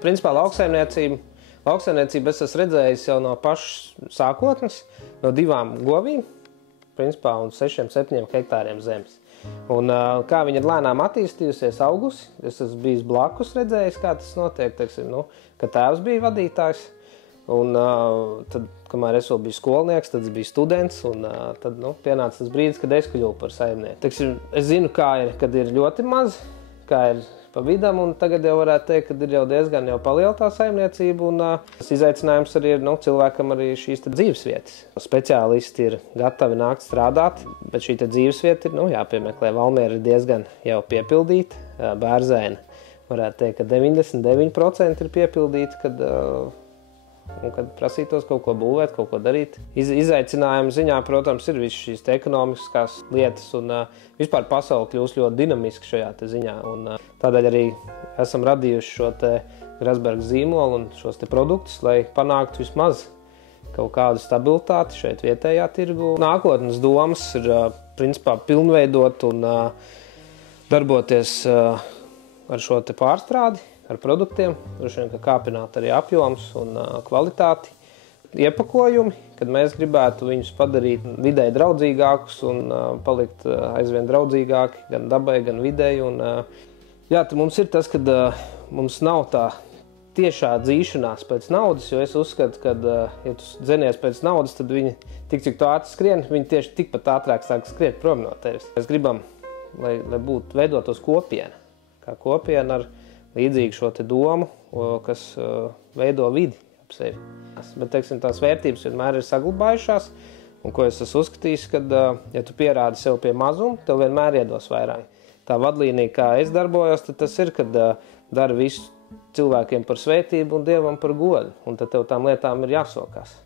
Principā lauksaimniecību es esmu redzējis jau no pašas sākotnes, no 2 govīm, principā, un 6-7 hektāriem zemes. Un kā viņa ir lēnām attīstījusies, augusi, es esmu bijis blakus redzējis, kā tas notiek, teiksim, ka tēvs bija vadītājs. Un tad, kamēr es vēl biju skolnieks, tad es biju students, un tad pienāca tas brīdis, kad es kļuvu par saimnieku. Teiksim, es zinu, kā ir, kad ir ļoti maz, kā ir pa vidam, un tagad jau varētu teikt, ka ir jau diezgan paliela tā saimniecība, un tas izaicinājums arī ir cilvēkam arī šīs dzīvesvietas. Speciālisti ir gatavi nākt strādāt, bet šī dzīvesvieta ir jāpiemeklē. Valmiera ir diezgan jau piepildīta, Bērzēna varētu teikt, ka 99% ir piepildīta, kad prasītos kaut ko būvēt, kaut ko darīt. Izaicinājumu ziņā, protams, ir visas šīs ekonomiskās lietas, un vispār pasaule kļūst ļoti dinamiska šajā ziņā. Un tādēļ arī esam radījuši šo Grasberga zīmolu un šos produktus, lai panāktu vismaz kaut kādu stabilitāti šeit vietējā tirgu. Nākotnes domas ir principā pilnveidot un darboties ar šo pārstrādi, ar produktiem, droši vien, ka kāpināt arī apjoms un kvalitāti. Iepakojumi, kad mēs gribētu viņus padarīt videi draudzīgākus un palikt aizvien draudzīgāki gan dabai, gan videi. Tad mums ir tas, ka mums nav tā tiešā dzīšanās pēc naudas, jo es uzskatu, ka, ja tu dzenies pēc naudas, tad viņi tik, cik tu ātri skrien, viņi tieši tikpat ātrāk sāk skriet prom no tevis. Mēs gribam, lai būtu veidotos kopiena, kā kopiena ar līdzīgi šo domu, kas veido vidi ap sevi. Bet, teiksim, tās vērtības vienmēr ir saglabājušās, un ko es esmu uzskatījis, kad, ja tu pierādi sev pie mazuma, tev vienmēr iedos vairāk. Tā vadlīnija, kā es darbojos, tad tas ir, kad dara visu cilvēkiem par svētību un Dievam par godu, un tad tev tām lietām ir jāsokās.